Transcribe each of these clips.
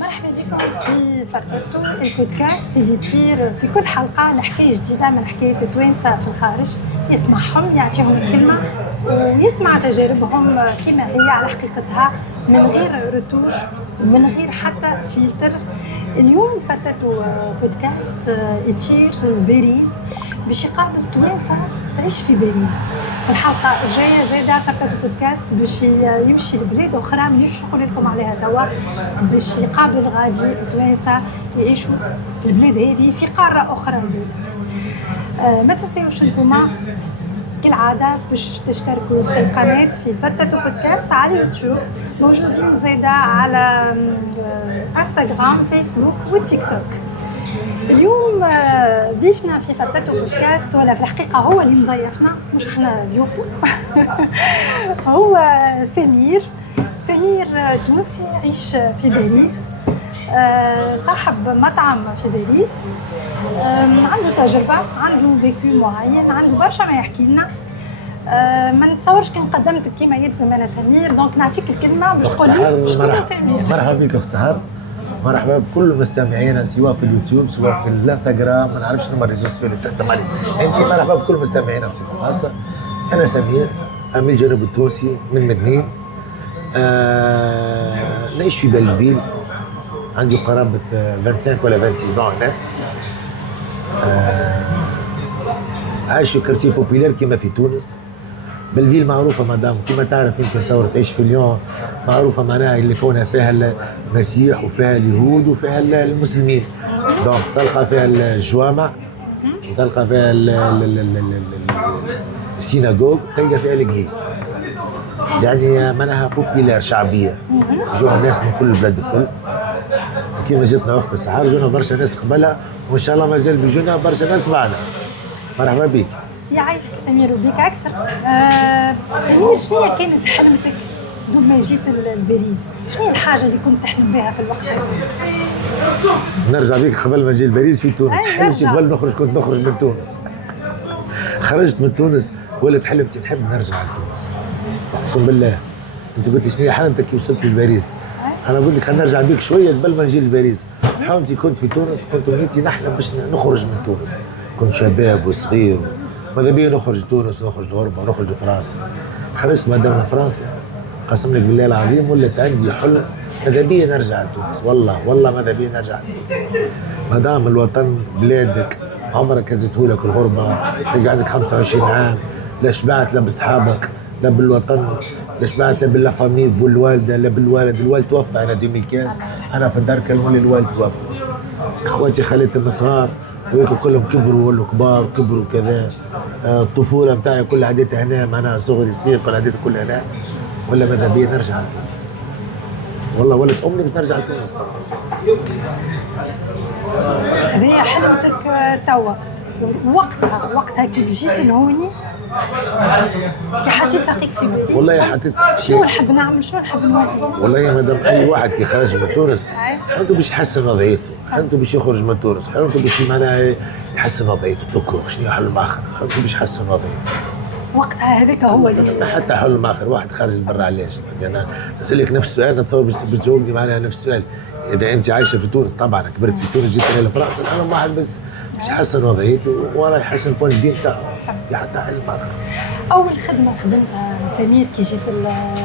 مرحبا بكم في فرتتو البودكاست اللي يطير في كل حلقة لحكاية جديدة من حكاية توانسة في الخارج، يسمعهم يعطيهم الكلمة ويسمع تجاربهم كما هي على حقيقتها من غير رتوش ومن غير حتى فلتر. اليوم فرتتو بودكاست يطير باريس باش يقابل توانسة تعيش في باريس. في الحلقة الجاية زايدة فرتتو بودكاست باش يمشي لبلاد أخرى مش نقول لكم عليها توا، باش يقابل غادي توانسة يعيشوا في البلاد هذه في قارة أخرى زايدة. ما تنسيوش انتوما كالعادة باش تشتركوا في القناة في فرتتو بودكاست على يوتيوب، موجودين زايدة على انستغرام فيسبوك وتيك توك. اليوم ضيفنا في فرتتو بودكاست ولا في الحقيقة هو اللي مضيفنا مش احنا ضيوفه هو سمير تونسي يعيش في باريس، صاحب مطعم في باريس، عنده تجربة، عنده فيكو معين، عنده برشا ما يحكي لنا. ما نتصورش كان قدمتك كيما يلزم انا سمير، دونك نعطيك الكلمة باش تقول لي شكون سمير. مرحبا بك اخت سحر، مرحبا بكل مستمعينا سواء في اليوتيوب سواء في الانستغرام، ما نعرفش شنو الريزو سوسيال اللي تخدم عليه انت. مرحبا بكل مستمعينا بصفه خاصه. انا سمير من الجنوب التونسي من مدنين، نعيش في بلفيل، عندي قرابه 25 ولا 26 هنا. عايش في كارتيه بوبيلير كما في تونس. بلفيل معروفة مدام كما تعرف انت، تصور تعيش في ليون، معروفة معناها اللي كونها فيها المسيح وفيها اليهود وفيها المسلمين، دونك تلقى فيها الجوامع وتلقى فيها السيناغوغ، تلقى فيها الإجليز، يعني معناها بوبيلير شعبية. جوها الناس من كل البلاد الكل، كيما جاتنا وقت السحر جونا برشا ناس قبلها، وإن شاء الله مازال بيجونا برشا ناس بعدها. مرحبا بك. يعيشك سمير وبيك أكثر. سمير، شنو كانت حلمتك دوب ما جيت لباريس؟ شنو الحاجة اللي كنت تحلم بها في الوقت هذا؟ نرجع بيك قبل ما نجي لباريس في تونس. حلمتي قبل نخرج، كنت نخرج من تونس. خرجت من تونس ولد حلمتي نحب نرجع لتونس. أقسم بالله أنت قلت لي شنو حلمتك كي وصلت لباريس؟ أنا قلت لك خلينا نرجع بيك شوية قبل ما نجي لباريس. حلمتي كنت في تونس، كنت نيتي نحلم باش نخرج من تونس، كنت شباب وصغير ماذا بيا نخرج تونس، نخرج الغربة، نخرج لفرنسا. خرجت مادام من فرنسا قسم لك بالله العظيم ولات عندي حلم ماذا بيا نرجع لتونس. والله ماذا بيا نرجع لتونس. مادام الوطن بلادك عمرك هزتهولك الغربة، تلقى عندك 25 عام، لا شبعت لا بصحابك لا بالوطن، لا شبعت لا بالفامي بالوالدة لا بالوالد. الوالد توفى أنا 2015، أنا في الدار كان ولي الوالد توفى. إخواتي خالتي الصغار وياكم كلهم كبروا ولا كبار كبروا كذا. الطفوله نتاعي كل عديتها هنا، معناها صغري صغير كل عديتها كلها هنا. ولا ماذا بيا نرجع لتونس. والله ولد امي باش نرجع لتونس طبعا. هذه حلمتك توا. وقتها كيف جيت لهوني كي حطيت ساقيك في باريس، والله حطيت شنو نحب نعمل، شنو نحب نوصل. والله مادام اي واحد كي خرج من تونس حلمته باش يحسن وضعيته، حلمته باش يخرج من تونس، حلمته باش معناها يحسن وضعيته. تذكر شنو حلم اخر، حلمته باش يحسن وضعيته. وقتها هذاك هو اللي حتى حلم اخر واحد خارج برا. علاش؟ انا نسالك نفس السؤال، نتصور باش تجاوبني معناها نفس السؤال. اذا انت عايشه في تونس، طبعا كبرت في تونس، جيت هنا لفرنسا، الحلم واحد بس باش يحسن وضعيته وراه يحسن بوان دي تاعو. في حتى حلم اخر. اول خدمه خدمتها سمير كي جيت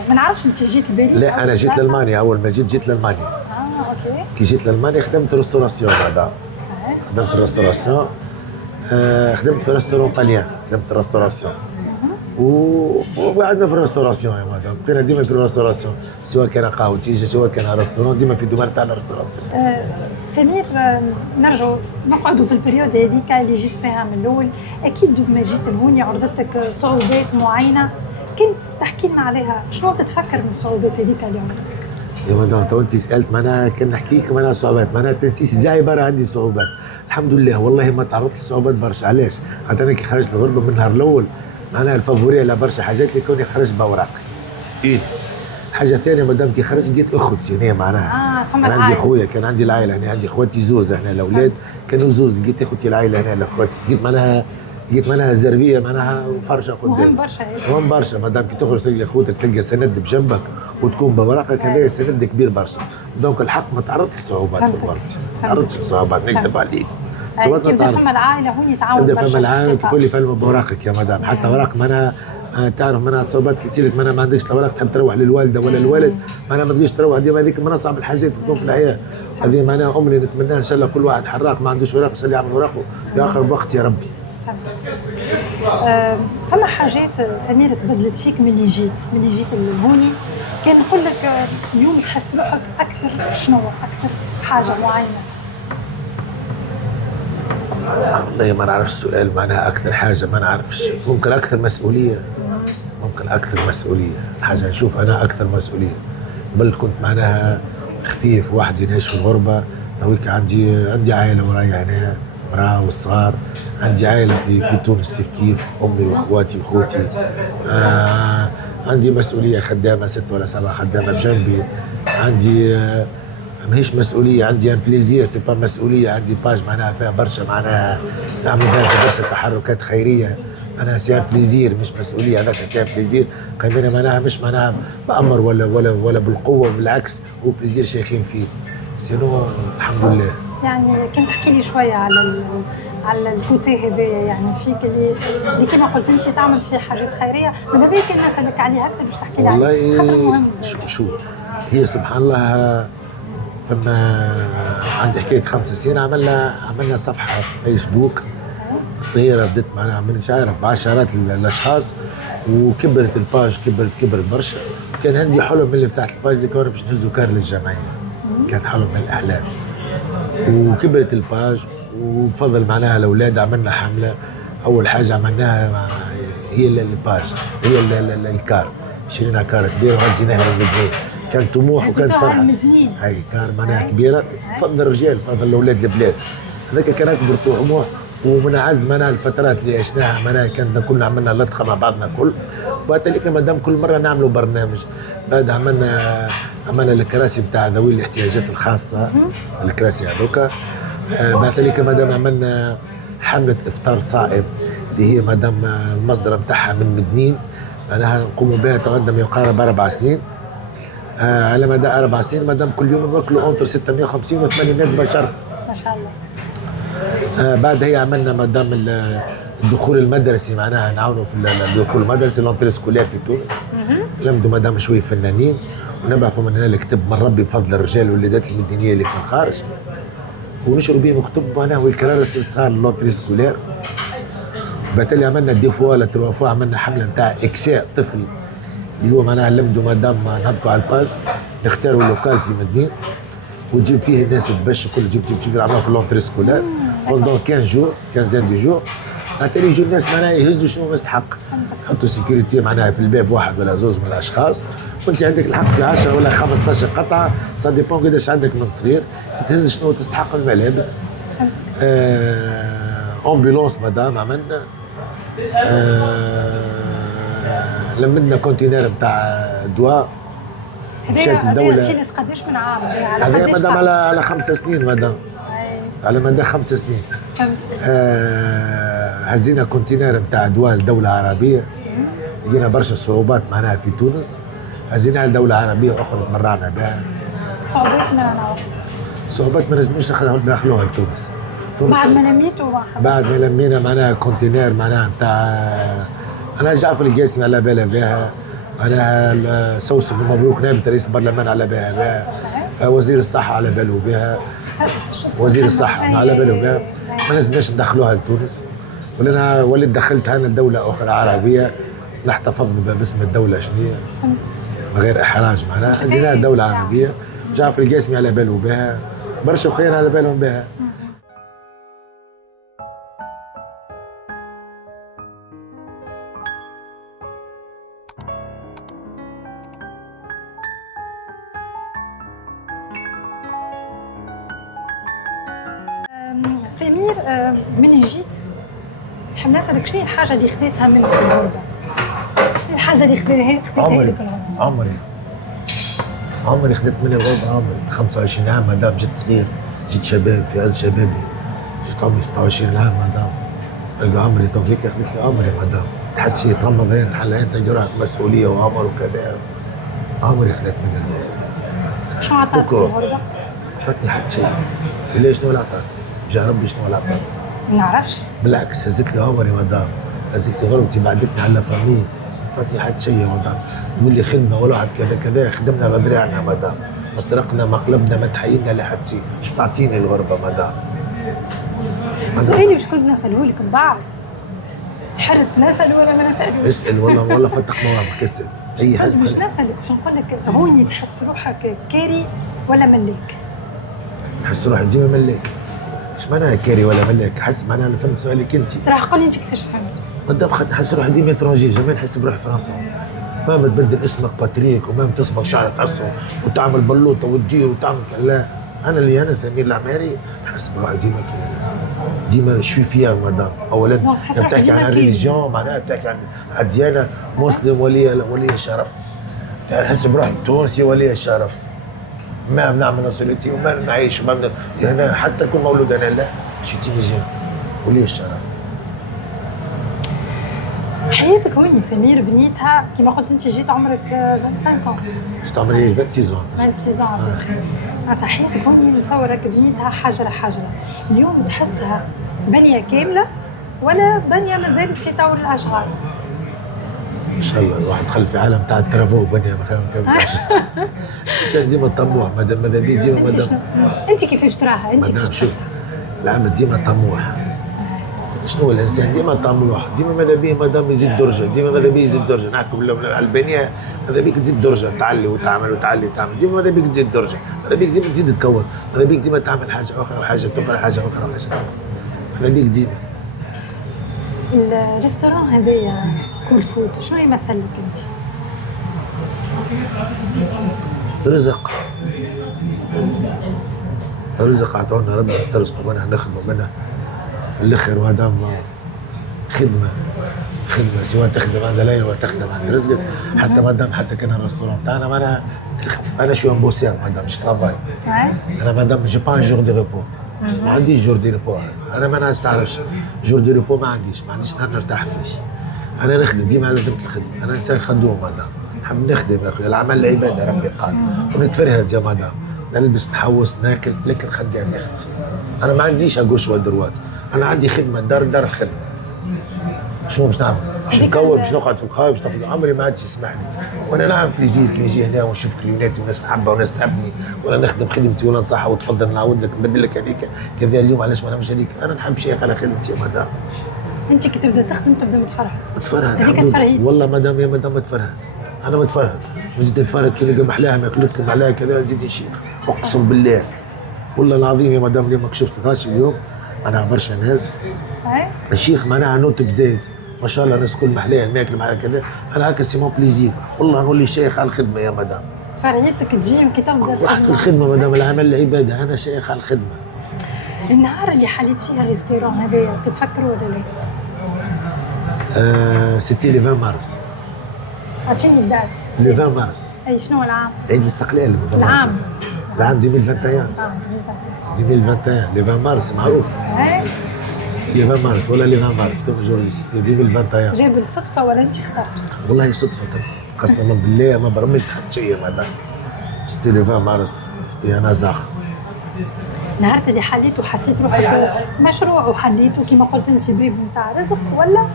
ما نعرفش انت جيت لباريس؟ لا انا جيت لالمانيا. اول ما جيت لالمانيا. اوكي. كي جيت لالمانيا خدمت ريستوراسيون بعدا. خدمت ريستوراسيون، خدمت في ريستورون طليان، خدمت ريستوراسيون. وقعدنا في الريستوراسيون يا مدام، كنا ديما في الريستوراسيون، سواء كان قهوتيجه سواء كان ريستورون، ديما في الدومين تاع الريستوراسيون. سمير، نرجعوا نقعدوا في البريود هذيك اللي جيت فيها من الاول. اكيد دوب ما جيت لهوني عرضتك صعوبات معينه، كنت تحكي لنا عليها. شنو تتفكر من الصعوبات هذيك اللي عرضتك؟ يا مدام تو انت سالت معناها كان نحكي لك معناها صعوبات، معناها تنسيس زي برا عندي صعوبات. الحمد لله والله ما تعرضت لصعوبات برشا. علاش؟ خاطر انا كي خرجت الغربه من النهار الاول معناها الفافوريه على برشا حاجات اللي كوني خرجت باوراقي. حاجه ثانيه مادام كي خرجت جيت اختي هنا معناها. كان عندي خويا، كان عندي العائله هنا، عندي خواتي زوز هنا الاولاد كانوا زوز، جيت اختي العائله هنا لاخواتي، جيت معناها لقيت معناها الزربيه معناها فرشه قدام. مهم برشا هيك. مهم برشا، مادام كي تخرج تلقى خوتك تلقى سند بجنبك وتكون بورقك، هذا سند كبير برشا. دونك الحق ما تعرضتش لصعوبات في الورد، ما تعرضتش لصعوبات، نكذب عليك. صوت ما تعرضش. فما العائله هون يتعاون برشا. فما العائله تقول لي فما بوراقك يا مدام، حتى وراق معناها تعرف معناها صعوبات كي تصير لك معناها ما عندكش اوراق تحب تروح للوالده ولا الوالد معناها ما تقدرش تروح، ديما هذيك من اصعب الحاجات تكون في الحياه. هذه معناها امري نتمناها ان شاء الله كل واحد حراق ما عندوش اوراق يصلي يعمل اوراقه في اقرب وقت يا ربي. فما حاجات سمير تبدلت فيك من اللي جيت لهوني، كان نقول لك اليوم تحس روحك اكثر شنو اكثر حاجه معينه؟ والله ما نعرفش السؤال معناها اكثر حاجه، ما نعرفش. ممكن اكثر مسؤوليه، ممكن اكثر مسؤوليه، حاجه نشوف انا اكثر مسؤوليه. قبل كنت معناها خفيف وحدي نعيش في الغربه، تويك عندي عائله ورايا هنا، مراه والصغار، عندي عائله في تونس كيف امي واخواتي واخوتي. عندي مسؤوليه خدامه 6 ولا 7 خدامه بجنبي، عندي ماهيش مسؤوليه، عندي ان بليزير سي با مسؤوليه، عندي باج معناها فيها برشا معناها نعمل فيها برشا تحركات خيريه، انا سي ان بليزير مش مسؤوليه، هذاك سي ان بليزير قيمنا معناها مش معناها بامر ولا بالقوه، بالعكس هو بليزير شيخين فيه. سينو الحمد لله. يعني كنت تحكي لي شويه على الكوتي هذايا، يعني فيك اللي كما قلت انت تعمل فيه حاجات خيريه، ماذا بيك نسالك عليها اكثر باش تحكي لي عليها خاطر مهم. شو هي سبحان الله فما عندي حكايه 5 سنين عملنا صفحه فيسبوك صغيره، بدت معناها مانيش عارف بعشرات الاشخاص، وكبرت الباج كبرت برشا. كان عندي حلم من اللي فتحت الباج دي كون باش نهزو كار للجمعيه، كان حلم من الاحلام. وكبرت الباج وبفضل معناها الاولاد عملنا حمله. اول حاجه عملناها هي الباج، هي الكار، شرينا كار كبيره وهزيناها للمدنيين. كان طموح وكان فرحه. اي كار معناها كبيره، بفضل الرجال بفضل الاولاد البلاد. هذاك كان اكبر طموح. ومن اعز معناها الفترات اللي عشناها معناها كنا كلنا عملنا لطخه مع بعضنا الكل. وقت اللي ما دام كل مره نعملوا برنامج. بعد عملنا الكراسي بتاع ذوي الاحتياجات الخاصه، الكراسي هذوكا. بعد اللي ما دام عملنا حمله افطار صائم اللي هي ما دام المصدر نتاعها من مدنين، معناها نقوموا بها عندنا ما يقارب 4 سنين. على مدى 4 سنين ما دام كل يوم ناكلوا اونتر 650 و 800 بشر ما شاء الله. بعد هي عملنا ما دام الدخول المدرسي، معناها نعاونوا في الدخول المدرسي لونتري سكولير في تونس. نلمدوا ما دام شويه فنانين ونبعثوا من هنا الكتب من ربي بفضل الرجال والولادات المدنيه اللي في الخارج، ونشروا بهم كتب معناها والكرارس اللي صار لونتري سكولير. بالتالي عملنا دي فوا لا تروا فوا عملنا حمله نتاع اكساء طفل اللي هو معناها نلمدوا ما دام نهبطوا على الباج نختاروا لوكال في مدينه وتجيب فيه الناس تبش الكل تجيب عملوها في لونتري سكولير بوندون 15 دي جور. بالتالي يجوا الناس معناها يهزوا شنو مستحق، حطوا سيكوريتي معناها في الباب واحد ولا زوز من الاشخاص، وانت عندك الحق في 10 ولا 15 قطعه سا ديبون قداش عندك من صغير تهز شنو تستحق الملابس. امبولونس مدام عملنا. لمدنا كونتينر نتاع دواء. مشات الدولة. هذه قداش من عام؟ هذا مدام على 5 سنين مدام. على مدى 5 سنين. فهمت. هزينا كونتينر نتاع دواء لدولة عربية. لقينا برشا صعوبات معناها في تونس. هزيناها لدولة عربية أخرى تمرعنا بها. صعوبات من أنا؟ صعوبات ما نجموش ندخلوها لتونس. بعد ما لميتوا؟ بعد ما لمينا معناها كونتينر معناها نتاع أنا جعفر القاسمي على بالها بها، معناها سوسن مبروك نائب رئيس البرلمان على بالها بها، وزير الصحة على باله بها، وزير الصحة على باله بها. ما لازمناش ندخلوها لتونس، وليت دخلتها أنا لدولة أخرى عربية نحتفظ باسم الدولة شنو من غير إحراج معناها. هزيناها دولة عربية، جعفر القاسمي على باله بها، برشا خويا على بالهم بها. سمير، من جيت نحب نسألك شنو الحاجة اللي خذيتها منك الغربة؟ شنو الحاجة اللي خذيتها لك الغربة؟ عمري خذيت مني الغربة. عمري 25 عام مدام، جيت صغير، جيت شباب في عز شبابي، جيت عمري 26 عام مدام. قال له عمري توفيق، قلت له عمري مدام تحسي تغمض عين تحل عين تلقى روحك مسؤوليه وعمر وكذا. عمري خلت من الموت. شو عطاتك الغربة؟ عطتني حتى شيء. ليش شنو اللي عطاتني؟ جا ربي شنو اللي عطاتني؟ ما نعرفش. بالعكس هزت لي عمري مدام، هزت لي غربتي، بعدتني على فامي. عطتني حتى شيء يا مدام. تقول لي خدمه ولا واحد كذا كذا، خدمنا بذراعنا مدام، ما سرقنا ما قلبنا ما تحيينا لحد شيء. شو تعطيني الغربه مدام؟ سؤالي واش كنت نسأله لك من بعد؟ حرت نسأل ولا ما نسألوش؟ اسال والله فتح مواهبك، اسال اي حاجه. مش نسألك، باش نقول لك هوني تحس روحك كاري ولا ملاك؟ نحس روحي ديما ملاك. ايش معناها كاري ولا ملاك؟ حس معناها انا فهمت سؤالك انت. راح قول لي انت كيفاش فهمت؟ قدام نحس روحي ديما اترونجي، جميل نحس بروحي فرنسا. ما تبدل اسمك باتريك وما تصبغ شعرك اصفر وتعمل بلوطه وتدير وتعمل لا. انا سمير العماري نحس بروحي ديما ديما شوي فيها مدام. اولا تحكي عن ريليجيون معناها تحكي عن ديانه مسلم ولي شرف. نحس بروحي تونسي ولي شرف. ما بنعمل نصيلتي وما نعيش هنا حتى كون مولود انا لا شي تونسيان ولي الشرف. حياتك هوني سمير بنيتها كما قلت انت جيت عمرك 25 جيت عمري 26 26 معناتها حياتك هوني نتصورك بنيتها حجره حجره. اليوم تحسها بنيه كامله ولا بنيه مازالت في طور الاشغال؟ ان شاء الله الواحد دخل في عالم تاع الترافو بنيه ما كملش. الانسان ديما طموح ماذا بيا ديما مادام. انت كيفاش تراها؟ انت مادام شوف العمل ديما طموح. شنو الانسان ديما طموح، ديما ماذا بيه مادام يزيد درجه، ديما ماذا بيه يزيد درجه. نحكوا على البنيه ماذا بيك تزيد درجه، تعلي وتعمل وتعلي تعمل، ديما ماذا بيك تزيد درجه، ماذا بيك ديما تزيد تكون، ماذا بيك ديما تعمل حاجه اخرى وحاجه تقرا حاجه اخرى وحاجه اخرى، ماذا بيك ديما. الريستوران هذايا كول فود شنو يمثل لك انت؟ رزق. رزق عطونا ربنا نسترزقوا منها نخدموا منها في الاخر مادام خدمه سواء تخدم عند ليل وتخدم عند رزقك. حتى مادام حتى كان الريستوران تاعنا معناها انا شو امبوسير مادام مش ترافاي. انا مادام جي با ان جور دي ريبو، ما عنديش جور دي ريبو. انا ما نستعرفش جور دي ريبو، ما عنديش نهار نرتاح فيش. انا نخدم ديما على ذمة الخدمه. انا انسان خدوم مادام نحب نخدم يا اخويا. العمل العباده ربي قال ونتفرهد يا مادام نلبس نحوس ناكل لكن خدام نخدم. انا ما عنديش اقوش ودروات، انا عندي خدمه دار خدمه. شنو باش نعمل؟ باش نكور باش نقعد في الخايب باش ناخذ عمري ما عادش يسمعني. وانا نعمل بليزير كي نجي هنا ونشوف كليوناتي وناس تحبها وناس تحبني ولا نخدم خدمتي ولا نصحها وتفضل نعاود لك نبدل لك هذيك كذا اليوم علاش ما نعملش هذيك. انا نحب شيخ على خدمتي يا مدام. انت كي تبدا تخدم تبدا متفرهد. هذيك تفرهد والله مدام يا مدام متفرهد. انا متفرهد وزيد نتفرهد كي نلقى محلاها ما كلت محلاها كذا نزيد نشيخ اقسم بالله والله العظيم يا مدام. اليوم شفت الغاشي اليوم انا برشا ناس الشيخ معناها نوت بزيت ما شاء الله الناس الكل محلاها الماكل معاها كذا. انا هكا سي مون بليزير والله نولي شيخ على الخدمه يا مدام. فرهيتك تجي كي تبدا واحد في الخدمه مدام العمل العباده. انا شيخ على الخدمه. النهار اللي حليت فيها الريستوران هذايا تتفكروا ولا لا؟ سيتي لي 20 مارس. عطيني الدات. لي 20 مارس. اي شنو العام؟ عيد الاستقلال. العام 2021. 2021 لي 20 مارس معروف. لي 20 مارس ولا لي 20 مارس كم جور سيتي 2021. جاب بالصدفه ولا انت اخترته؟ والله صدفه قسما بالله ما برمجت حتى شيء مدام. سيتي لي 20 مارس سيتي انا زاخ. نهار اللي حليت وحسيت روحك مشروع وحليته كما قلت انت باب نتاع رزق ولا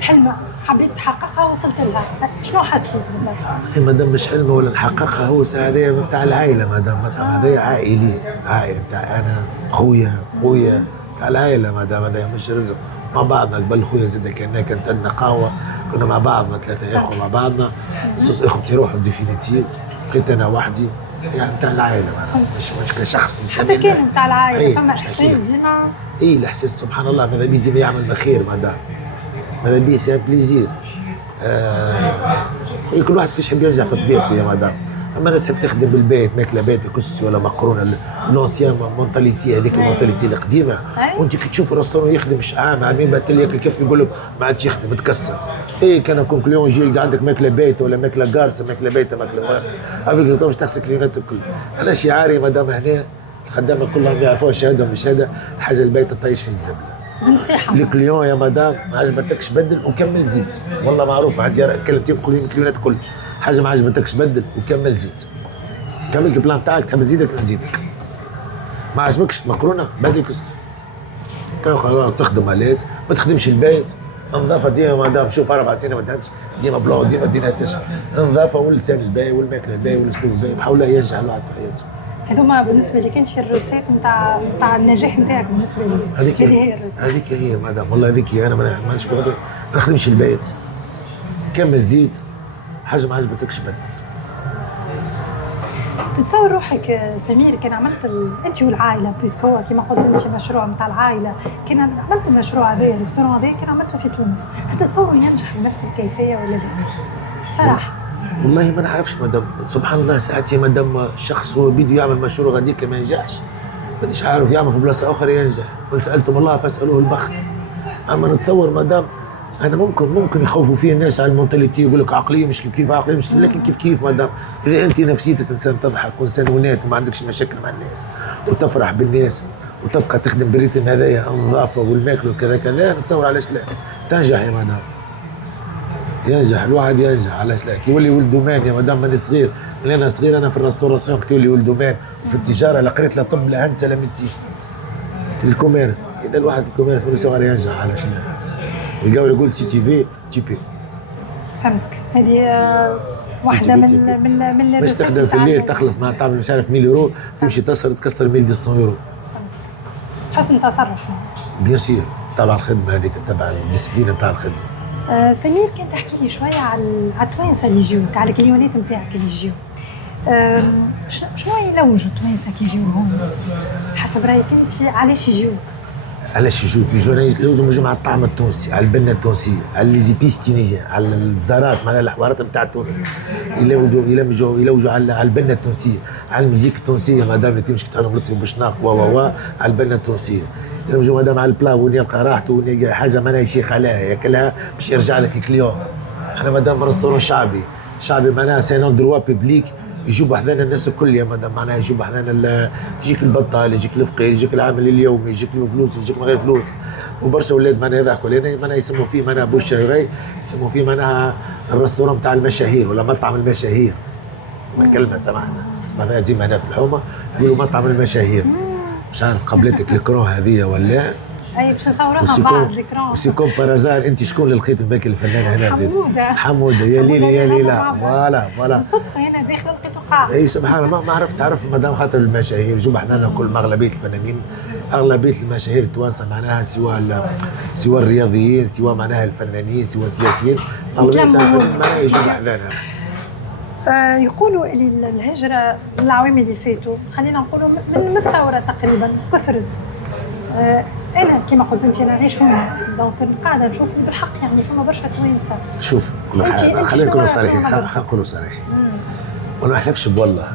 حلمه حبيت تحققها وصلت لها؟ شنو حسيت بالضبط؟ مادام مش حلمه ولا نحققها هو هذايا نتاع العائله مادام هذايا عائلي عائله نتاع انا خويا تاع العائله مادام هذايا مش رزق مع بعضنا. قبل خويا زاد كنا كانت عندنا قهوه كنا مع بعضنا 3 اخوه مع بعضنا. اختي روحوا ديفينيتيف بقيت انا وحدي يعني نتاع العائله مش كشخص. حتى كان نتاع العائله فما احساس ديما. اي الاحساس سبحان الله ماذا بيه ديما يعمل خير مادام ماذا بيه سي بليزير. كل واحد كيفاش يحب ينجح في طبيعته يا مدام. اما ناس تحب تخدم بالبيت ماكله بيت كسي ولا مقرونه لونسيان مونتاليتي هذيك المونتاليتي القديمه. وانت كي تشوف الرسول يخدم عامين بعد ياكل كيف يقول لك ما عادش يخدم تكسر. اي كان كونكليون يجي يلقى عندك ماكله بيت ولا ماكله قارصه ماكله بيت ماكله قارصه افيك لو باش تغسل كلينات الكل. انا شعاري مدام هنا الخدامه كلهم يعرفوا شهاده مش هذا الحاجه البيت تطيش في الزبله. بنصيحه الكليون يا مدام ما عجبتكش بدل وكمل زيد، والله معروف عندي كلمتين كلين الكليونات كل حاجه ما عجبتكش بدل وكمل زيد. كملت البلان تاعك تحب نزيدك نزيدك، ما عجبكش مكرونه بدل كسكس تخدم الاز، ما تخدمش البيت. النظافه ديما مدام شوف 4 سنين ما دهنتش ديما بلون ديما ديناتش، النظافه واللسان الباهي والماكله الباهي والاسلوب الباهي بحاول ينجح الواحد في حياته. هذوما بالنسبه لك انت الروسيت نتاع النجاح نتاعك بالنسبه لي. هذه هي الروسيت. هذيك هي مدام، والله هذيك هي. انا ما نخدمش البيت، كمل زيد، حاجه ما عجبتكش بدل. تتصور روحك سمير كان عملت انت والعائله بيسكو هو كما قلت انت مشروع نتاع العائله، كان عملت المشروع هذا الريستورون هذا كان عملته في تونس، هل تتصور ينجح بنفس الكيفيه ولا لا؟ صراحه والله ما نعرفش مدام، سبحان الله ساعات يا مدام شخص هو بيده يعمل مشروع غاديك ما ينجحش، مانيش عارف يعمل في بلاصه اخرى ينجح، وسالتم الله فاسالوه البخت. اما نتصور مدام انا ممكن يخوفوا فيه الناس على المونتاليتي، يقول لك عقليه مش كيف عقليه مش كيف، لكن كيف مدام اذا انت نفسيتك انسان تضحك وانسان ونات وما عندكش مشاكل مع الناس وتفرح بالناس وتبقى تخدم بالريتم هذايا النظافه والماكل وكذا كذا، نتصور علاش لا تنجح يا مدام. ينجح الواحد ينجح، علاش لا؟ كي يولي ولده مان يا مدام من صغير، من انا صغير انا في الريستوراسيون كي تولي ولده مان، وفي التجاره لا قريت لا طب لا هندسه لا ميديسين. في الكوميرس اذا الواحد في الكوميرس من صغير ينجح، علاش لا؟ القول يقول سي تي في تي بي. فهمتك. هذه واحده من مش تخدم في الليل تخلص ما تعمل مش عارف 1000 يورو تمشي تسهر تكسر 1200 يورو. حسن تصرف بيان سير تبع الخدمه هذيك، تبع الديسبلين نتاع الخدمه. سمير كان تحكي لي شويه على التوانسه اللي يجيوك، على الكليونات نتاعك اللي يجيو. شنو يلوجوا التوانسه كي يجيو هون؟ حسب رايك انت علاش يجيوك؟ علاش يجوا مع الطعم التونسي، على البنه التونسيه، على لي زيبيس تونيزيان، على البزارات معناها الحوارات نتاع تونس، يلوجوا على البنه التونسيه، على الميزيك التونسيه مادام اللي تمشي تعمل رطب بشناق على البنه التونسيه، يلوجوا مادام على البلا وين يلقى راحته وين حاجه معناها يشيخ عليها ياكلها باش يرجع لك كليون. احنا مادام ريستورون شعبي معناها سي ان دروا بيبليك، يجوا حذانا الناس الكل يا مدام معناها يجوا حذانا يجيك البطال يجيك الفقير يجيك العامل اليومي يجيك له فلوس يجيك من غير فلوس، وبرشا اولاد معناها يضحكوا علينا معناها يسموا فيه معناها بوشيري، يسموا فيه معناها الريستورون تاع المشاهير ولا مطعم المشاهير. كلمه سمعناها ديما هنا في الحومه يقولوا مطعم المشاهير. مش عارف قبلتك الكرون هذه ولا اي باش نصوروها مع بعض الكرون. وسيكون بارازار انت شكون اللي لقيت باك الفنانه هنا؟ حموده يا ليلي يا ليلى. فوالا بالصدفه هنا داخل لقيته قاعد. اي سبحان الله ما عرفت تعرف مادام خاطر المشاهير جو حنا كل اغلبيه الفنانين اغلبيه المشاهير التوانسه معناها سواء الرياضيين سواء معناها الفنانين سواء السياسيين اغلبيه معناها يجوا حذانا. يقولوا اللي الهجره العوام اللي فاتوا خلينا نقولوا من الثوره تقريبا كثرت. انا كما قلت انت انا نعيش هنا دونك قاعده نشوف بالحق يعني فما برشا توانسه. شوف خلينا نكونوا صريحين نقولوا صريحين وما نحلفش بالله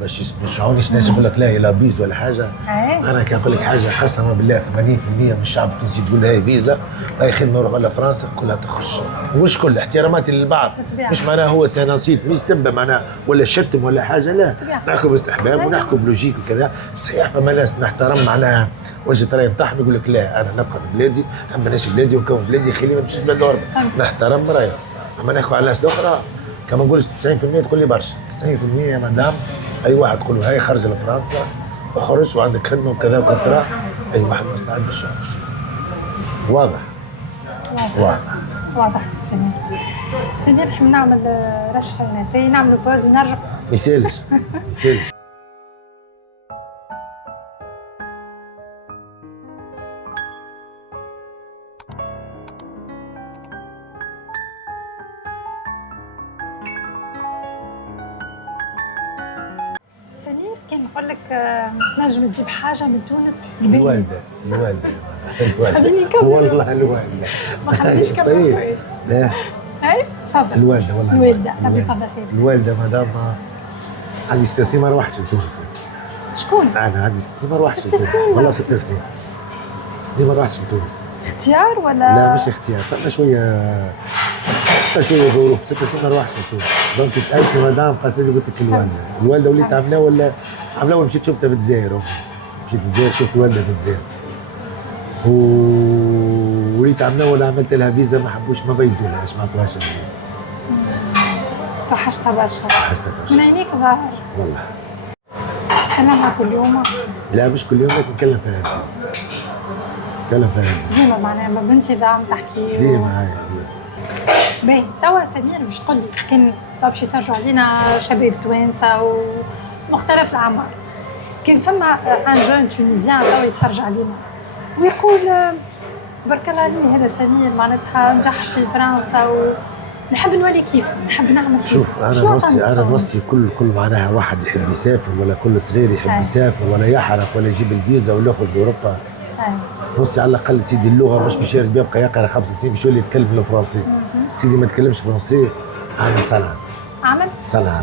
باش يشعرونيش ناس يقول لك لا لا بيز ولا حاجه. انا كان نقول لك حاجه قسما بالله 80% من الشعب التونسي تقول هاي فيزا هاي خدمه نروح ولا فرنسا كلها تخرج. مش كل احتراماتي للبعض مش معناها هو سيناسيت مش سبه معناها ولا شتم ولا حاجه، لا نحكوا باستحباب ونحكوا بلوجيك وكذا. صحيح فما ناس نحترم معناها وجه الراي نتاعهم يقول لك لا انا نبقى في بلادي نحب نعيش في بلادي ونكون بلادي خليني ما نمشيش بلاد اخرى نحترم رايه. اما نحكوا على ناس اخرى كما نقولش 90% تقول لي برشا 90% يا مدام اي واحد تقول له هاي خرج لفرنسا اخرج وعندك خدمه وكذا وكذا اي واحد مستعد باش يخرج. واضح سمير نحب نعمل رشفه هنا نعملوا بوز ونرجع. ما يسالش كان نقول لك نجم تجيب حاجه من تونس. الوالده والله الوالده ما خلينيش كمل. اي تفضل. الوالده والله الوالده الوالده مدام عندي 6 سنين ما روحتش لتونس. شكون؟ انا عندي 6 سنين ما روحتش لتونس والله 6 سنين 6 سنين ما روحتش لتونس. اختيار ولا؟ لا مش اختيار فما شويه ظروف 6 سنين ما روحتش لتونس. دونك سالتني مدام قالت لي قلت لك الوالده وليت عاملاه ولا مشيت شفتها في الجزائر. مشيت للجزائر شفت الوالده في الجزائر جيت عملنا ولا عملت لها فيزا ما حبوش ما بيزولهاش ما عطوهاش الفيزا. توحشتها برشا. توحشتها برشا. من عينيك ظاهر. والله. تكلمها كل يوم؟ لا مش كل يوم لكن نتكلم فيها انت. نتكلم فيها انت. ديما معناها ما بنتي دعم تحكي. ديما هاي ديما. باهي توا سمير باش تقول لي كان باش ترجعوا علينا شباب توانسه ومختلف الاعمار. كان فما ان جون تونيزيان توا يتفرج علينا ويقول تبارك الله عليه هذا سمير معناتها نجح في فرنسا ونحب نولي كيفه نحب نعمل كيفه. شوف انا نوصي كل معناها واحد يحب يسافر ولا كل صغير يحب يسافر ولا يحرق ولا يجيب الفيزا ولا ياخذ اوروبا. نوصي على الاقل سيدي اللغه مش باش يبقى يقرا 5 سنين باش يولي يتكلم الفرنسي. سيدي ما تكلمش فرنسي اعمل صنعه. اعمل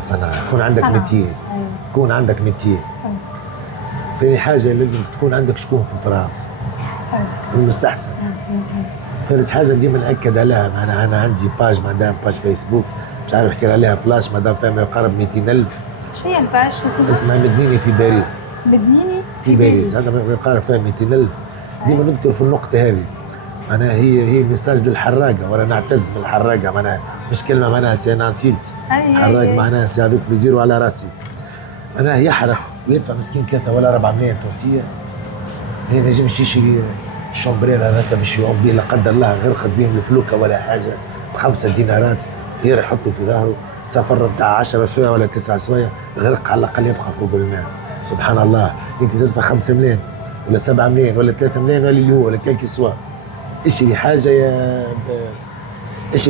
صنعه يكون عندك ميتيه. يكون عندك ميتيه. ثاني حاجه لازم تكون عندك شكون في فرنسا. المستحسن. ثالث حاجه ديما ناكد عليها معناها انا عندي باج مادام باج فيسبوك مش عارف نحكي عليها فلاش مادام فيها ما يقارب 200,000. شنو هي الباج؟ اسمها مدنيني في باريس. مدنيني في باريس هذا ما يقارب فيها 200,000. ديما نذكر في النقطه هذه معناها هي ميساج للحراقه وانا نعتز بالحراقه معناها مش كلمه معناها سي نانسيلت. حراق معناها سي افيك بليزير وعلى راسي. معناها يحرق ويدفع مسكين 3 ولا 4 ملايين تونسيه. هي نجمش يشري شومبرير هذاك باش يعوم به لا قدر الله غرقت بهم الفلوكه ولا حاجه ب5 دينارات يروح يحطوا في ظهره السفر نتاع 10 سوايع ولا 9 سوايع غرق على الاقل يبقى فوق الماء. سبحان الله انت تدفع 5 ملايين ولا 7 ملايين ولا 3 ملايين اللي هو ولا كان كي سوا اشري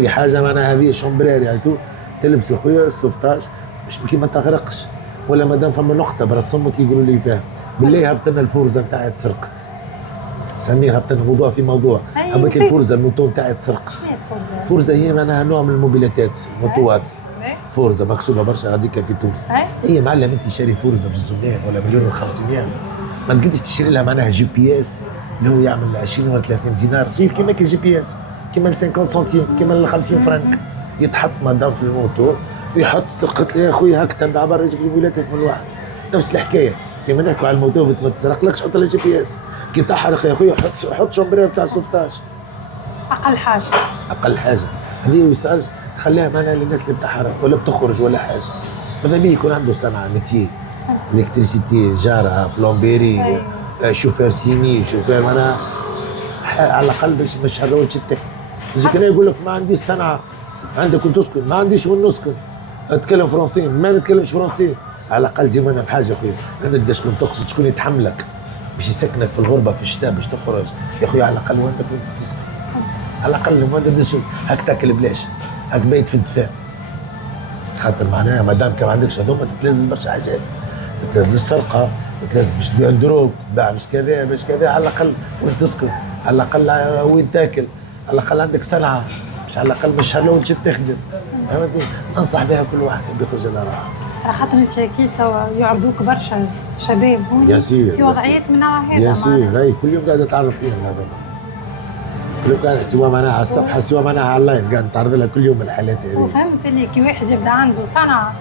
حاجه معناها هذه شومبرير يعني تلبس اخويا السوفتاج باش كي ما تغرقش ولا مادام فما نقطه براس امك يقولوا لي فيها بالله هبط لنا الفورزه نتاعي تسرقت. سمير هبط لنا موضوع في موضوع هبط الفورزه الموتو نتاعي تسرقت. فورزه هي معناها نوع من الموبيلاتات الموتوات. فورزه مكسوبه برشا غاديكا في تونس. هي معلم انت شاري فورزه بزوزونين ولا 1,500,000 ما تقدرش تشتري لها معناها جي بي اس اللي هو يعمل 20 ولا 30 دينار صير كيما الجي بي اس كيما 50 سنتيم كيما 50 فرنك يتحط مادام في الموتو ويحط سرقت لي يا خويا هكا تبع برا يجيب موبيلاتك من الواحد. نفس الحكايه كيما نحكوا على الموتو ما تسرقلكش حط لها جي بي اس كي تحرق يا خويا حط شومبرير بتاع سوفتاج. اقل حاجه هذه ويساج خليها معناها للناس اللي بتحرق ولا بتخرج ولا حاجه ماذا بيه يكون عنده صنعه ميتي الكتريسيتي جارها بلومبيري شوفير سيمي شوفير معناها على الاقل باش ما تشهروش التكت. يجيك انا يقول لك ما عنديش صنعه عندك وين تسكن ما عنديش وين نسكن اتكلم فرنسي ما نتكلمش فرنسي على الاقل جيب لنا بحاجه خويا عندك دا شكون تقصد شكون يتحملك باش يسكنك في الغربه في الشتاء باش تخرج يا خويا على الاقل وين تسكن على الاقل ما تبداش هاك تاكل بلاش هاك بايت في الدفاع خاطر معناها مادام كان ما عندكش هذوما تتلازم برشا حاجات تتلازم السرقه تتلازم باش تبيع دروب تباع باش كذا على الاقل وين تسكن على الاقل وين تاكل على الاقل عندك صنعه باش على الاقل مش هلو تجي تخدم فهمتني انصح بها كل واحد يخرج على راحه خاطر انت اكيد توا يعرضوك برشا شباب هوني في وضعيات من النوع هذا يا سير هاي كل يوم قاعده تعرض فيهم هذا كل يوم قاعده سواء معناها على الصفحه سواء معناها على اللايف قاعده تعرض لها كل يوم الحالات هذه. وفهمت اللي كي واحد يبدا عنده صنعه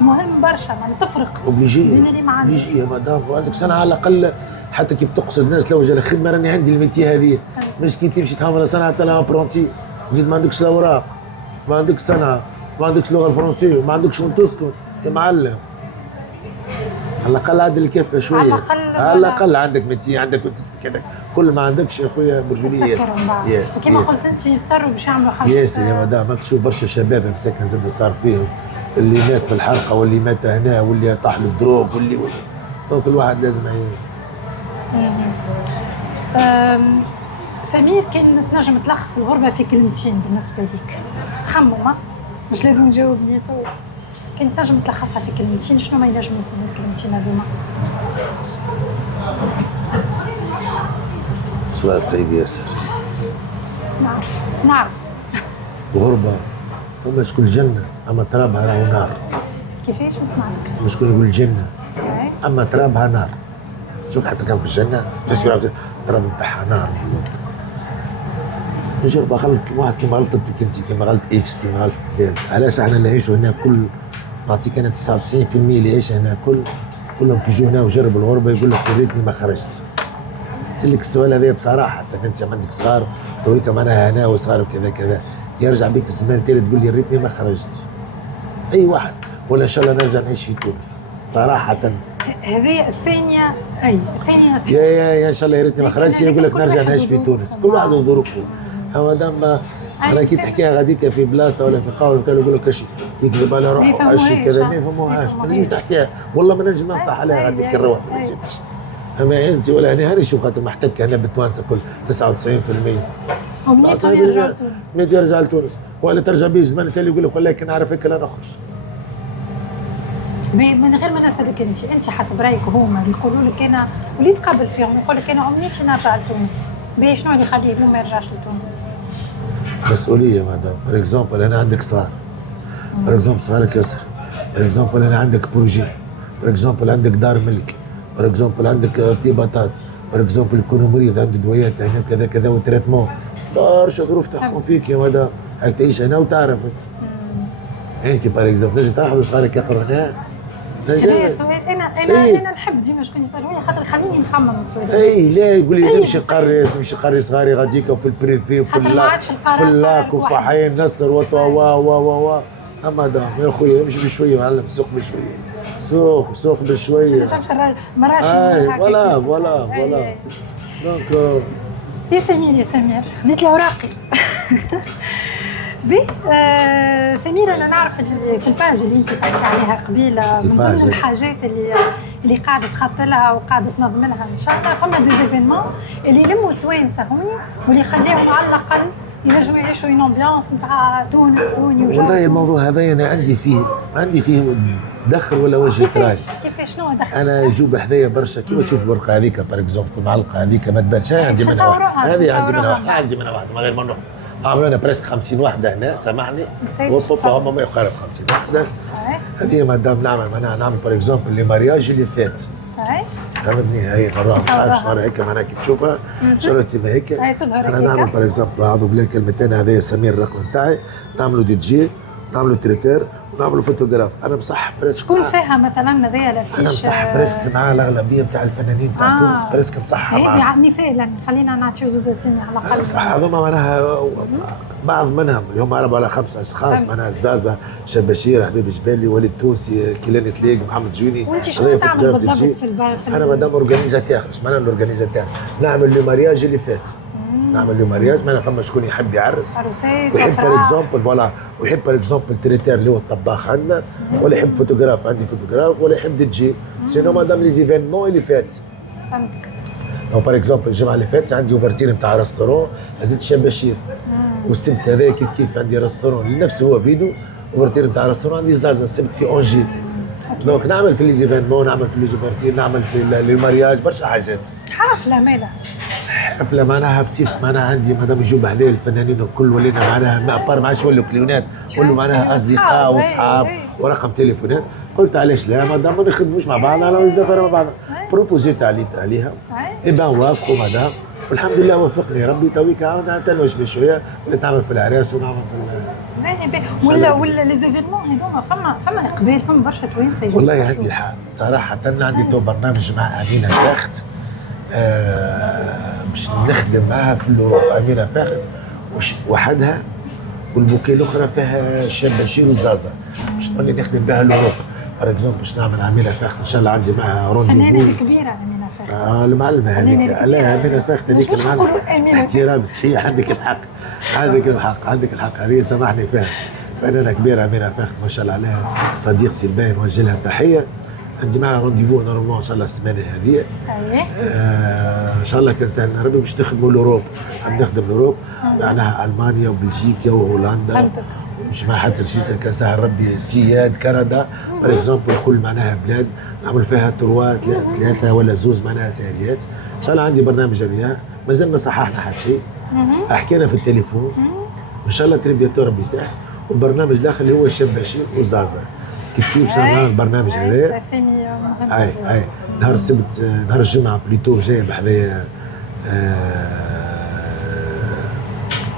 مهم برشا يعني تفرق بين اللي ما عندوش. اوبليجيه مادام عندك صنعه على الاقل حتى كي بتقصد الناس لو جا الخدمه راني عندي الميتي هذه مش كي تمشي تعمل صنعه تاع ابرونتي زيد ما عندكش الاوراق ما عندكش صنعه ما عندكش لغه الفرنسيه وما عندكش وين تسكن يا معلم على الاقل عدل الكفه شويه على الاقل عندك ميتي عندك وين تسكن كذا كل ما عندكش يا خويا برجوليه ياس كيما قلت انت يضطروا باش يعملوا حاجه ياسر يا مدام تشوف برشا شباب مساكن زاد صار فيهم اللي مات في الحرقه واللي مات هنا واللي طاح له الدروب واللي كل واحد لازم سمير كان تنجم تلخص الغربة في كلمتين بالنسبة لك خمم مش لازم تجاوبني تو كان تنجم تلخصها في كلمتين شنو ما ينجموا يكونوا الكلمتين هذوما؟ سؤال صعيب ياسر. نعرف الغربة فما شكون الجنة أما ترابها راهو نار. كيفاش ما سمعتكش؟ مش شكون يقول الجنة أما ترابها نار. شوف حتى كان في الجنة تسوي التراب نتاعها نار نجرب غلط واحد كيما غلطتك انت كيما غلط اكس كيما غلط زاد علاش احنا نعيشوا هنا كل نعطيك انا 99% اللي يعيش هنا كلهم كي يجوا هنا وجربوا الغربه يقول لك يا ريتني ما خرجت نسألك السؤال هذا بصراحه، انت عندك صغار توريك معناها انا وصغار وكذا كذا، يرجع بك الزمان تالي تقول لي ريتني ما خرجتش. اي واحد ولا ان شاء الله نرجع نعيش في تونس صراحه. هذه الثانيه، اي الثانيه يا ان شاء الله يا ريتني ما خرجتش، يقول لك نرجع نعيش في تونس. كل واحد وظروفه. اما دام راكي تحكيها غاديك في بلاصه ولا في قهوه ولا يقول لك اش يكذب على روحه اش كذا، ما يفهموهاش. ما نجمش تحكيها والله، ما نجم نصلح عليها غاديك الروح، ما نجمش. اما انت ولا انا هاني شوف خاطر محتك انا بالتوانسه كل 99%. 99% ما يرجع لتونس ولا ترجع بيه زمان تالي يقول لك والله كي نعرفك لا نخرج. من غير ما نسالك انت حسب رايك هما اللي يقولوا لك انا وليت قبل فيهم يقول لك انا امنيتي نرجع لتونس، باهي شنو اللي يخليه اليوم ما يرجعش لتونس؟ مسؤوليه مدام. بار اكزومبل انا عندك صغار، بار اكزومبل صغارك ياسر، بار اكزومبل انا عندك بروجي، بار اكزومبل عندك دار ملك، بار اكزومبل عندك طيباتات، بار اكزومبل يكون مريض عنده دويات هنا كذا كذا وتريتمون، برشا ظروف تحكم فيك يا مدام. هاك تعيش هنا وتعرف انت بار اكزومبل نجم ترحب صغارك يقروا هنا. هذا سؤال انا نحب ديما شكون يسالوني خاطر خليني نخمم السؤال. اي لا يقول لي نمشي نقري صغاري غاديك وفي البريفي وفي اللاك وفي حي نصر و اما دام يا خويا امشي بشويه معلم، سوق بشويه، سوق بشويه. ما تمشي مراشي. اي فوالا دونك يا سمير خذيت لي اوراقي. بي سمير انا نعرف في الباج اللي انت تحكي عليها قبيله من ضمن الحاجات اللي قاعده تخطط لها وقاعده تنظم لها ان شاء الله فما دي زيفينمون اللي يلموا التوانسه هوني واللي يخليهم على الاقل ينجموا يعيشوا اون امبيونس نتاع تونس هوني. والله الموضوع هذا انا عندي فيه دخل ولا وجه تراي. كيفاش شنو دخل؟ انا يجوا بحذايا برشا كيما تشوف الورقه هذيك بار اكزومبل المعلقه هذيك ما تبانش. عندي منها واحد، هذه عندي منها واحد من غير ما نروح. عملنا بريسك 50 وحده هنا سامحني، هم ما يقارب 50 وحده. هذه مادام نعمل بار اكزومبل لي مارياج اللي فات. فهمتني؟ هي نروح مش عارف شنو هيك معناها كي تشوفها شنو كيما هيك. انا نعمل بار اكزومبل اعوذ بالله كلمتين هذايا سمير الرقم نتاعي، نعملوا دي جي، نعملوا تريتير ونعملوا فوتوغراف. انا مصح بريسك شكون فيها مثلا هذايا لافيش؟ انا مصح بريسك مع الاغلبيه نتاع الفنانين نتاع تونس بريسك مصحها معاها. هذه مثالا خلينا نعطيو زوز اسامي على الاقل. مصح هذوما معناها بعض منهم اليوم 4 ولا 5 اشخاص معناها زازا، شباشير، حبيب جبالي، وليد تونسي، كيلاني تليق، محمد جويني. وانت شنو تعمل بالضبط في انا مادام اورجانيزاتير، ايش معناها الاورجانيزاتير؟ نعمل لو مارياج اللي فات، نعمل له مارياج. ما فما شكون يحب يعرس ويحب بار اكزومبل فوالا، ويحب بار اكزومبل تريتير اللي هو الطباخ عندنا، ولا يحب فوتوغراف عندي فوتوغراف، ولا يحب دي جي. سينو مادام لي زيفينمون اللي فات. فهمتك. تو بار اكزومبل الجمعه اللي فاتت عندي اوفرتير نتاع ريستورون هزيت شباشير، والسبت هذا كيف عندي ريستورون لنفسه هو بيدو، اوفرتير نتاع ريستورون عندي زازا السبت في اونجي. دونك نعمل في لي زيفينمون، نعمل في لي زوفرتير، نعمل في لي مارياج برشا حاجات. حفله مالا حفله معناها بصفت معناها عندي مادام يجوا بحذايا الفنانين الكل ولينا معناها ما بار ما عادش ولوا كليونات، ولوا معناها اصدقاء واصحاب ورقم تليفونات. قلت علاش لا مادام ما نخدموش مع بعضنا ولا نسافروا مع بعضنا. بروبوزيت عليها اي وافقوا مادام والحمد لله وفقني ربي. تويك عاود تنوش بشويه وليت نعمل في العراس ونعمل في ولا لي زيفينمون هذوما فما اقبال، فما برشا توانسه. والله عندي الحق صراحه عندي تو برنامج مع امينه فاخت باش نخدم معها في الأوروب. أمينة فاخر وحدها والبوكي الأخرى فيها شباشير وزازا باش نولي نخدم بها الأوروب. بار اكزومبل باش نعمل أمينة فاخر إن شاء الله عندي معها رونديفو. فنانة كبيرة أمينة فاخر. المعلمة هذيك. لا أمينة فاخر هذيك المعلمة احترام صحيح. عندك الحق هذه سامحني فيها. فنانة كبيرة أمينة فاخر ما شاء الله عليها، صديقتي الباين نوجه لها تحية. عندي معها رونديفو نورمالمون ان شاء الله السمانه هذه. ان شاء الله كان سهل ربي باش نخدموا الاوروب. عم نخدم الاوروب معناها المانيا وبلجيكا وهولندا مش مع حتى سويسرا كان سهل ربي، سياد، كندا بار اكزومبل. كل معناها بلاد نعمل فيها ثلاثه ولا زوز معناها سيريات. ان شاء الله عندي برنامج عليها مازال ما صححنا حتى شيء، حكينا في التليفون ان شاء الله تربيته ربي يسهل. والبرنامج الاخر اللي هو شباشير وزازا كيف نعمل البرنامج هذا. اي نهار السبت نهار الجمعه بليتو جاي بحذايا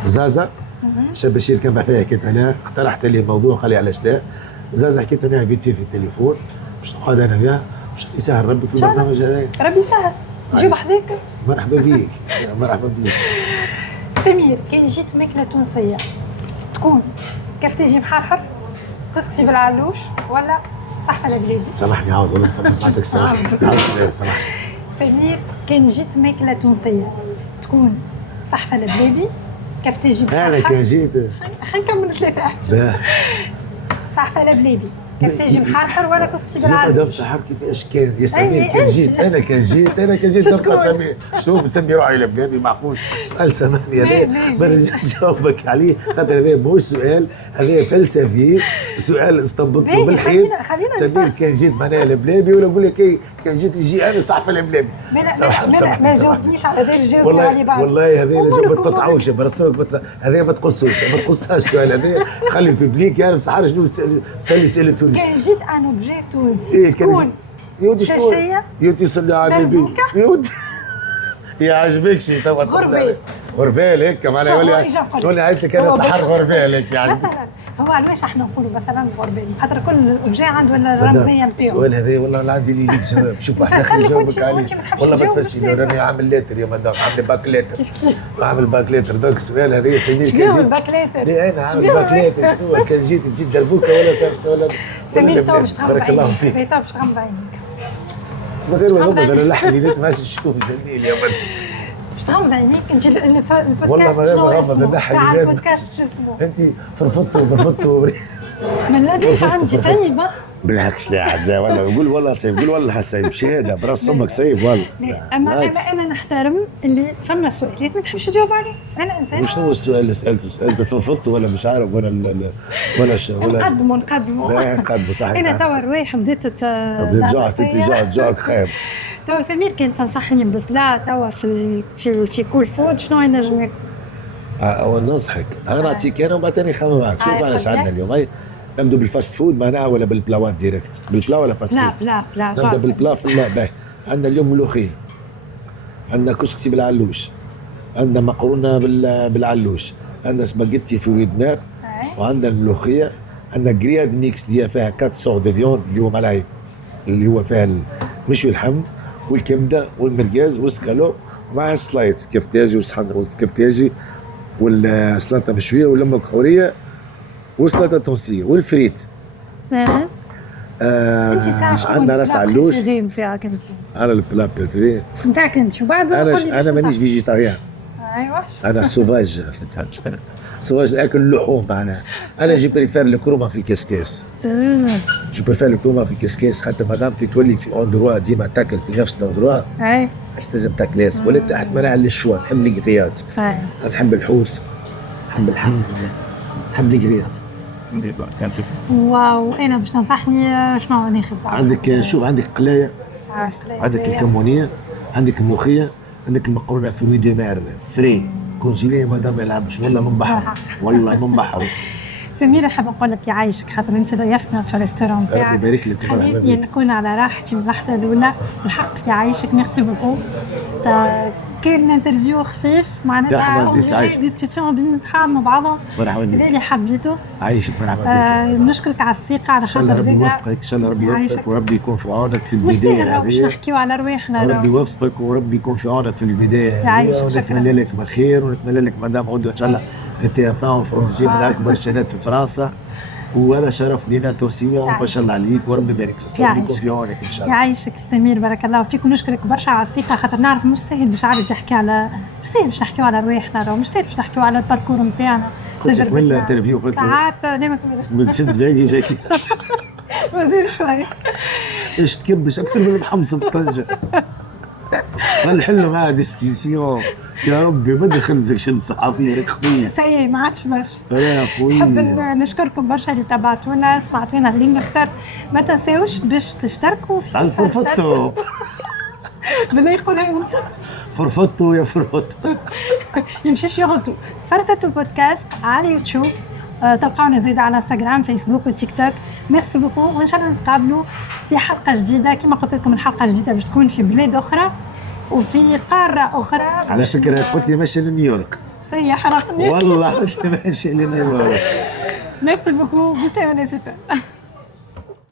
زازا. شباشير كان بحذايا حكيت انا، اقترحت لي الموضوع قال لي علاش لا. زازا حكيت انا بيت فيه في التليفون باش نقعد انا وياه باش يسهل ربي في البرنامج هذا. ربي يسهل. جيب حذاك. مرحبا بيك مرحبا بيك. سمير كي جيت ماكله تونسيه تكون كفتاجي محرحر، كسكسي بالعلوش، ولا صحفه لبلادي؟ سامحني عاود والله ما سمعتك. سامحني عاود سامحني. سمير كان جيت ماكله تونسيه تكون صحفه لبلادي، كفتاجي محرحر. انا كان جيت خلينا نكمل ثلاثه احتمال. باه صحفه لبلادي، كفتاجي محرحر، ولا كسكسي بالعلوش؟ مدام سحر كيفاش كان يا سمير؟ كان إيش؟ جيت انا كان جيت شو تبقى تكون؟ سمير. شنو مسمي روحي لبلادي؟ معقول سؤال سامحني هذا ما نجمش نجاوبك عليه، خاطر هذا ماهوش سؤال، هذا فلسفي، سؤال استنبطته بالحيط. سمير كان جيت معناها لبلادي، ولا نقول لك كان جيت يجي انا صحفي لبلادي؟ ما جاوبنيش على هذا، جاوب عليه بعد. والله هذا لازم ما تقطعوش برسمك، هذا ما تقصوش، ما تقصهاش السؤال هذا، خلي الببليك يعرف سحر شنو سالتوني. كان جيت ان اوبجي تونسي تكون شاشيه، يودي صلي على النبي يودي يعجبك شي توا غربال. غربال هيك معناها يولي عيط لك انا سحر غربال هيك يعجبك. مثلا هو علاش احنا نقولوا مثلا غربال؟ خاطر كل اوبجي عنده الرمزيه نتاعو. السؤال هذا والله عندي ليك جواب. شوف احنا خلينا نجاوبك عليه. والله ما تفسري، راني عامل لاتر يا مدام، عامل باك لاتر. كيف عامل باك لاتر. دونك السؤال هذا سمير شبيه الباك لاتر؟ لا انا عامل باك لاتر. شنو كان جيت تجي دربوكه ولا صافي ولا سمير تو باش تغمض بارك الله عينيك. فيك. تو باش تغمض عينيك. من غير ما نغمض انا اللحن اللي ماشي نشوف سنديل يا ولد. باش تغمض عينيك انت البودكاست. والله ما غير ما نغمض اللحن اللحن اللي البودكاست شو اسمه؟ انت فرفطتوا من لديك عندي سايبه. بالعكس لا عاد ولا قول والله سايب، قول والله سايب شهاده براس امك سايب والله. اما انا نحترم اللي فما سؤالات ما تحبش تجاوب عليه، انا انسان. وشنو هو السؤال اللي سالته فرفطت ولا مش عارف ولا نقدموا لا نقدموا صح. انا توا روايح بديت جوعك خايب. توا سمير كان تنصحني بالبلا توا في كول فود شنو ينجم ياكل؟ اول ننصحك انا نعطيك انا وبعد ثاني نخمم معك. شوف علاش عندنا اليوم نبدو بالفاست فود معناها ولا بالبلاوات ديريكت؟ بالبلا ولا فاست فود؟ لا نبدا بالبلا في لا باهي. عندنا اليوم ملوخيه، عندنا كسكسي بالعلوش، عندنا مقرونه بالعلوش، عندنا سباجيتي في وليد نار، وعندنا الملوخيه، عندنا جرياد ميكس اللي هي فيها 4 سور دو فيوند اللي هو ملاي اللي هو فيها مشوي اللحم والكبده والمرقاز والسكالوب، ومعها سلايت كفتاجي وصحن كفتاجي والسلطه مشويه واللمه كحوريه والسلطه تونسيه والفريت. عندنا راس علوش. فيك انت؟ انا البلا بريفيري نتاعك انت وبعد انا مانيش فيجيتاريان. ايوا انا سوفاج سوفاج اكل اللحوم معناها. انا جي بريفير الكرومه في الكسكاس. جو بريفير الكرومه في الكسكاس خاطر مادام كي تولي في اندروا ديما تاكل في نفس الاندروا لازم تاكلاس ولا تحت منع للشوا. نحب القريات، نحب الحوت، نحب اللحم، نحب القريات. واو انا باش تنصحني شنو ناخذ؟ عندك شوف عندك قلايه، عندك الكمونيه، عندك الملوخيه، عندك المقرونه في ويدي مار فري كونجيلي مادام ما يلعبش والله من بحر والله من بحر. سمير نحب نقول لك يعيشك خاطر انت ضيفتنا في الريستورون تاعك. ربي يبارك لك. خليتني نكون على راحتي من اللحظه الاولى. الحق يعيشك. ميرسي بوكو. كان انترفيو خفيف معناتها ديسكسيون بين صحابنا بعضهم. مرحبا بك. هذا اللي حبيته. عايشك مرحبا بك. نشكرك على الثقه على خاطر ربي يوفقك ان شاء الله. ربي يوفقك وربي يكون في عونك في البدايه هذه. باش نحكيو على رواحنا. ربي يوفقك وربي يكون في عونك في البدايه. يعيشك. ونتمنى لك بالخير ونتمنى لك مدام غدوه ان شاء الله في TF1 وفرنسا تجيب من اكبر الشهادات في فرنسا. وهذا شرف لينا تونسيه ما شاء الله عليك وربي يبارك لك. ربي يكون في عونك ان شاء الله. يعيشك سمير بارك الله فيك. ونشكرك برشا على الثقه خاطر نعرف مش سهل باش عاد تحكي على مش سهل باش نحكيو على رواحنا مش سهل باش نحكيو على الباركور نتاعنا. قلت لك من الانترفيو قلت لك ساعات من شد باقي جاكي وزير شوي ايش تكبش اكثر من المحمص بطنجه. نحلوا معاه ديسكسيون. يا ربي ما دخلتك شد صحفيه راك خويا سي ما عادش برشا. يا خويا نحب نشكركم برشا اللي تابعتونا سمعتونا اللينك اكثر. ما تنساوش باش تشتركوا في على فرفطو. بالله يقولها انت فرفطو يا فرفطو. يمشيش يغلطوا. فرفطو بودكاست على يوتيوب. تلقاونا زيادة على انستغرام فيسبوك وتيك توك. ميرسي بوكو وان شاء الله نتقابلوا في حلقة جديدة. كما قلت لكم الحلقة الجديدة باش تكون في بلاد أخرى وفي قارة أخرى. على فكرة قلت لي ماشي لنيويورك. سي حرقني والله قلت لي ماشي لنيويورك. ميرسي بوكو. بيستاهل.